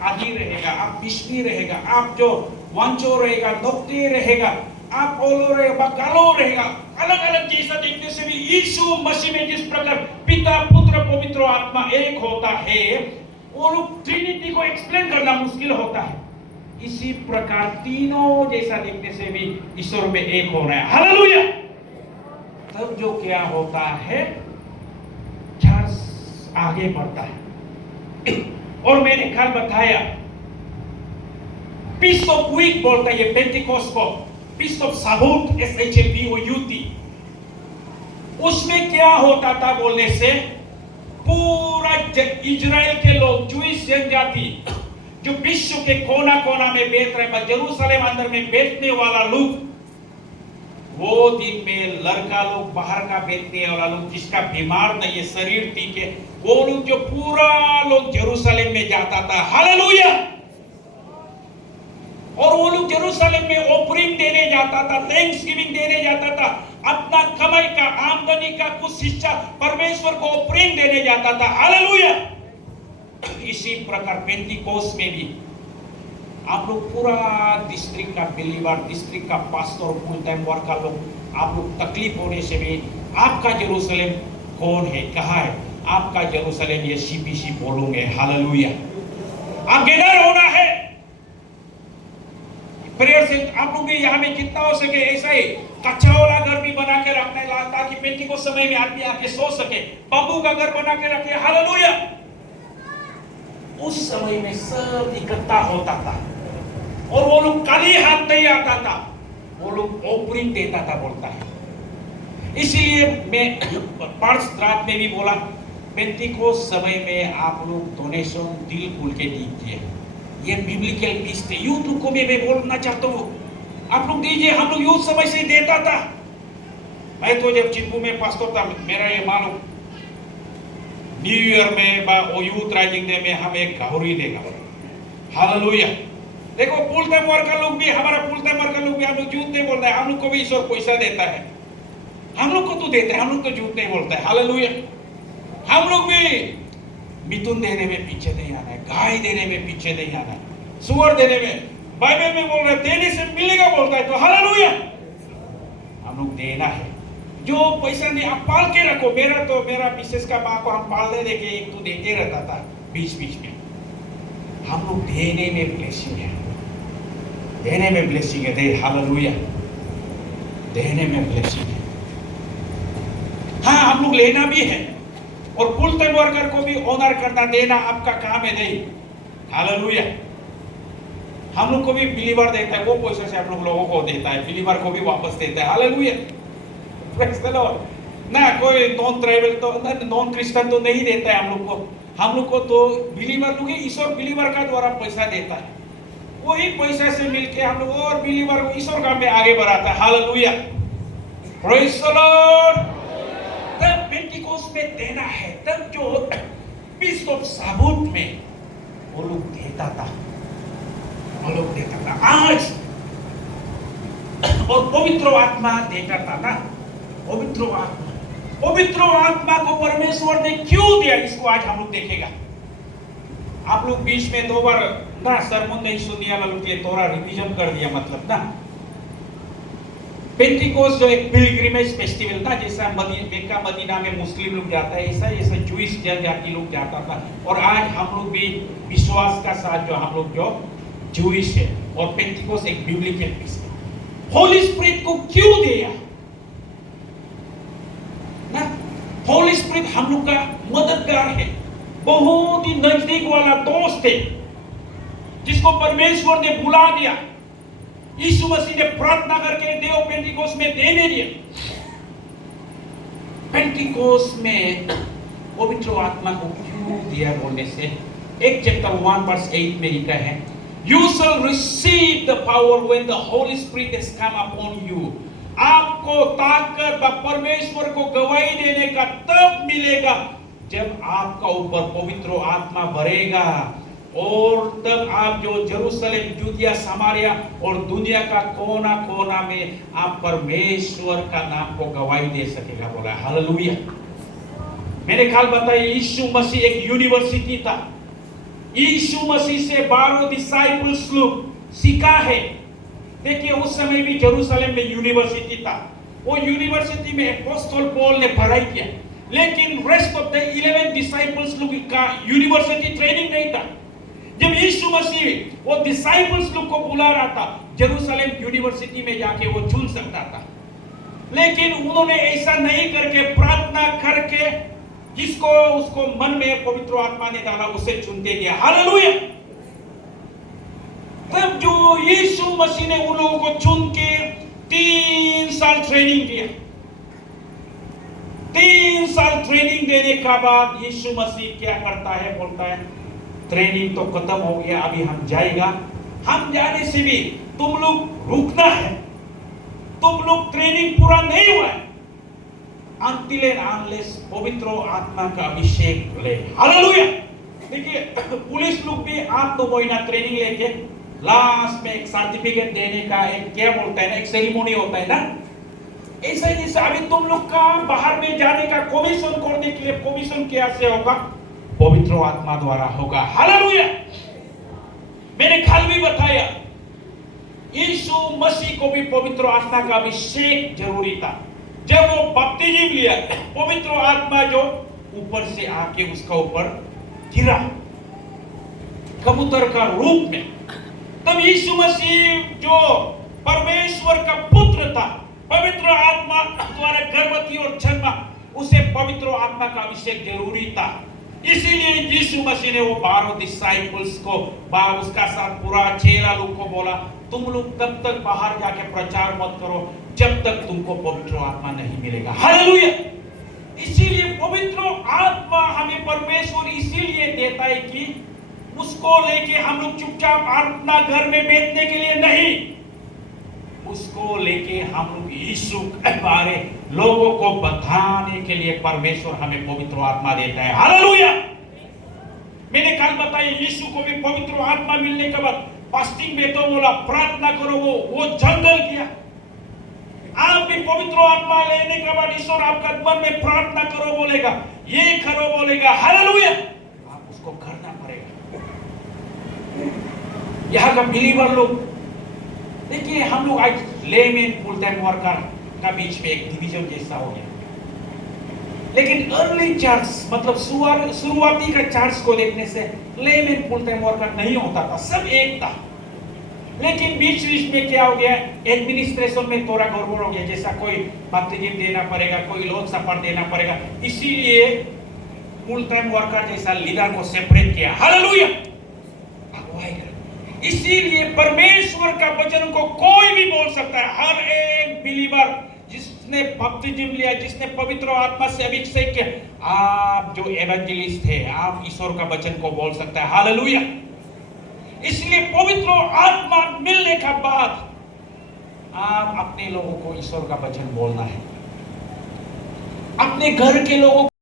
आप आदि रहेगा, आप बिश्नी रहेगा, आप जो वांचो रहेगा, नोक्ते रहेगा, आप ओलो रहेगा, कालो रहेगा, अलग अलग जैसा देखने से भी यीशु मसीह में जिस प्रकार पिता पुत्र पवित्र आत्मा एक होता है, वो लोग ट्रिनिटी को एक्सप्लेन करना मुश्किल होता है। इसी प्रकार तीनों जैसा देखने से भी ईश्वर में एक हो रहा है। हालेलुया। तब जो क्या होता है, चर्च आगे बढ़ता है। और मैंने कल बताया, पीस ऑफ वीक बोलता है पेंटिकोस्ट को, पीस ऑफ साबूत, SHABOUT। उसमें क्या होता था बोलने से, पूरा इजराइल के लोग, जूइश जनजाति जो विश्व के कोना कोना में बैठ रहे, जेरूसलेम अंदर में बैठने वाला लोग, वो दिन में लड़का लोग, बाहर का बैठने वाला लोग, जिसका बीमार नहीं है, शरीर ठीक है, वो लोग जो पूरा लोग जेरूसलेम में जाता था। हालेलुया। और वो लोग जेरूसलेम में ऑफरिंग देने जाता था, थैंक्सगिविंग देने जाता था, अपना कमाई का, आमदनी का कुछ हिस्सा परमेश्वर को ऑफरिंग देने जाता था। हालेलुया। इसी प्रकार पेंटिकोस्ट में भी आप लोग पूरा डिस्ट्रिक्ट का बिलीवर, डिस्ट्रिक्ट का पास्टर, फुल टाइम वर्कर लोग, आप लोग तकलीफ होने से भी आपका जेरूसलेम कौन है, कहाँ है? आपका जेरूसलेम ये CBC बोलोगे। हालेलुया। आप गेदर होना है प्रेयर से। आप लोग भी यहाँ में जितना हो सके ऐसा ही कच्चा वाला घर भी बना के रखना है, ताकि पेंटिकोस्ट समय में आदमी आके सो सके। बम्बू का घर बना के रखे। हालेलुया। उस समय में सब इकट्ठा होता था और वो लोग खाली हाथ नहीं आता था, वो लोग ऑफरिंग देता था बोलता है। इसीलिए मैं पार्स रात में भी बोला, पेंटिकोस्ट समय में आप लोग डोनेशन दिल खुल के दीजिए। ये बिब्लिकल पीस थे। यूट्यूब को भी मैं बोलना चाहता हूँ, आप लोग दीजिए। हम लोग यूथ समय से देता था। मैं तो जब चिंपू में पास्टर था, मेरा ये मालूम, न्यू ईयर में यूथ राइजिंग डे में हम एक घावरी देगा। हालेलुया। देखो फुल टाइम वर्कर लोग भी, हमारा फुल टाइम वर्कर लोग भी, हम लोग झूठ नहीं बोलता है। हम लोग को भी ईश्वर पैसा देता है, हम लोग को तो देते हैं, हम लोग तो झूठ नहीं बोलता है। हालेलुया। हम लोग भी मिथुन देने में पीछे नहीं आना है, गाय देने में पीछे नहीं आना है, सुअर देने में। बाइबल में बोल रहा है देने से मिलेगा बोलता है, तो हालेलुया। हम लोग देना है। जो पैसा नहीं, आप पाल के रखो। मेरा मिसेस का माँ को हम पालने देके एक तो देते रहता था बीच बीच में। हम लोग देने में ब्लेसिंग है, देने में ब्लेसिंग है। दे हालेलुया। देने में ब्लेसिंग है। हाँ, हम लोग लेना भी है, और फुल टाइम वर्कर को भी ऑनर करना, देना आपका काम है। नहीं, हालेलुया। हम लोग को भी बिलीवर देता है, वो पैसे से आप लोगों को देता है, बिलीवर को भी वापस देता है। हालेलुया। Praise the Lord. ना कोई नॉन ट्राइबल तो, नॉन क्रिश्चियन तो नहीं देता है हम लोग को तो बिलीवर लोग, ईश्वर बिलीवर का द्वारा पैसा देता है। वही पैसा से मिलके हम लोग और बिलीवर को ईश्वर काम में आगे बढ़ाता है। हालेलुया। Praise the Lord. तब पेंटिकोस्ट में देना है, तब जो पीस ऑफ साबूत में वो लोग देता था, वो लोग देता था। आज और पवित्र आत्मा देता था ना, पवित्र आत्मा को परमेश्वर ने क्यों दिया, इसको आज हम लोग देखेगा। आप लोग बीच में 2 बार ना सरमन नहीं सुनिया, थोड़ा रिवीजन कर दिया मतलब ना। पेंटिकोस्ट जो एक पिलग्रिमेज फेस्टिवल था, जैसा मेक्का मदीना में मुस्लिम लोग जाता है, ऐसा जूइश जनजाति लोग जाता था। और आज हम लोग भी विश्वास का साथ जो हम लोग जो जूइश है, और पेंटिकोस्ट एक बिब्लिकल पीस है। होली स्पिरिट को क्यों दिया ना? होली स्पिरिट हम लोग का मददगार है, बहुत ही नजदीक वाला दोस्त है, जिसको परमेश्वर ने बुला दिया। यीशु मसीह ने प्रार्थना करके देव पेंटिकोस्ट में देने दिया। पेंटिकोस्ट में पवित्र आत्मा को क्यों दिया बोलने से, 1 चैप्टर 1 वर्स 8 में लिखा है, You shall receive the power when the Holy Spirit has come upon you. आपको ताकत परमेश्वर को गवाही देने का तब मिलेगा जब आपका ऊपर पवित्र आत्मा भरेगा, और तब आप जो जेरूसलेम, जूदिया, समारिया और दुनिया का कोना कोना में आप परमेश्वर का नाम को गवाही दे सकेगा। बोला हालेलुया। मैंने कल बताया, यीशु मसीह एक यूनिवर्सिटी था, यीशु मसीह से 12 डिसाइपल्स लोग सीखा है। देखिए उस समय भी जेरूशलेम में यूनिवर्सिटी था, वो यूनिवर्सिटी में अपोस्टल पॉल ने पढ़ाई किया, लेकिन रेस्ट ऑफ द 11 डिसाइपल्स लोग का यूनिवर्सिटी ट्रेनिंग नहीं था। जब यीशु मसीह वो डिसाइपल्स लोग को बुला रहा था, जेरूशलेम यूनिवर्सिटी में जाके वो चुन सकता था, लेकिन उन्होंने ऐसा नहीं करके प्रार्थना करके जिसको उसको मन में पवित्र आत्मा ने डाला उसे चुनते गया। हालेलुया। तब जो यीशु मसीह ने उन लोगों को चुन के 3 साल ट्रेनिंग दिया। 3 साल ट्रेनिंग देने का बाद यीशु मसीह क्या करता है, बोलता है ट्रेनिंग तो खत्म हो गया, अभी हम जाएगा। हम जाने से भी तुम लोग रुकना है, तुम लोग ट्रेनिंग पूरा नहीं हुआ है until and unless पवित्र आत्मा का अभिषेक ले। हालेलुया। देखिए पुलिस लोग भी 8-9 महीना ट्रेनिंग लेके लास्ट में एक सर्टिफिकेट देने का एक क्या बोलता है ना, एक सेरेमनी होता है ना, ऐसा ही जैसे अभी तुम लोग का बाहर में जाने का कमीशन करने के लिए कमीशन क्या से होगा, पवित्र आत्मा द्वारा होगा। हालेलुया। मैंने कल भी बताया यीशु मसीह को भी पवित्र आत्मा का अभिषेक जरूरी था। जब वो बपतिस्म लिया, पवित्र आत्मा जो ऊपर से आके उसका ऊपर गिरा कबूतर का रूप में, तब यीशु मसीह जो परमेश्वर का पुत्र था, पवित्र आत्मा द्वारा गर्भवती और जन्मा, उसे पवित्र आत्मा का अभिषेक जरूरी था। इसीलिए यीशु मसीह ने वो 12 डिसाइपल्स को उसका साथ पूरा चेला लोग को बोला, तुम लोग तब तक बाहर जाके प्रचार मत करो जब तक तुमको पवित्र आत्मा नहीं मिलेगा। हालेलुया। इसीलिए पवित्र आत्मा हमें परमेश्वर इसीलिए देता है कि उसको लेके हम लोग चुपचाप अपना घर में बैठने के लिए नहीं, उसको लेके हम लोग यीशु के बारे लोगों को बताने के लिए परमेश्वर हमें पवित्र आत्मा देता है। हालेलुया। मैंने कल बताया यीशु को भी पवित्र आत्मा मिलने के बाद फास्टिंग में तो बोला प्रार्थना करो, वो जंगल किया। आप भी पवित्र आत्मा लेने के बाद ईश्वर आपका मन में प्रार्थना करो बोलेगा, ये करो बोलेगा। हालेलुया। आप उसको करना पड़ेगा। यहाँ का बिलीवर लोग देखिए, हम लोग आज लेमेन फुल टाइम वर्कर का बीच में एक डिवीजन जैसा हो गया, लेकिन अर्ली चर्च मतलब शुरुआती का चर्च को देखने से लेमेन फुल टाइम वर्कर नहीं होता था, सब एक था। लेकिन बीच बीच में क्या हो गया, एडमिनिस्ट्रेशन में थोड़ा गड़बड़ हो गया, जैसा कोई बपतिस्म देना पड़ेगा, कोई लोग सफर देना पड़ेगा, इसीलिए फुल टाइम वर्कर जैसा लीडर को सेपरेट किया। हालेलुया। इसीलिए परमेश्वर का वचन को कोई भी बोल सकता है। हर एक बिलीवर जिसने बपतिस्म लिया, जिसने पवित्र आत्मा से अभिषेक किया, आप जो एवेंजलिस्ट है, आप ईश्वर का वचन को बोल सकता है। हालेलुया। इसलिए पवित्र आत्मा मिलने के बाद आप अपने लोगों को ईश्वर का वचन बोलना है, अपने घर के लोगों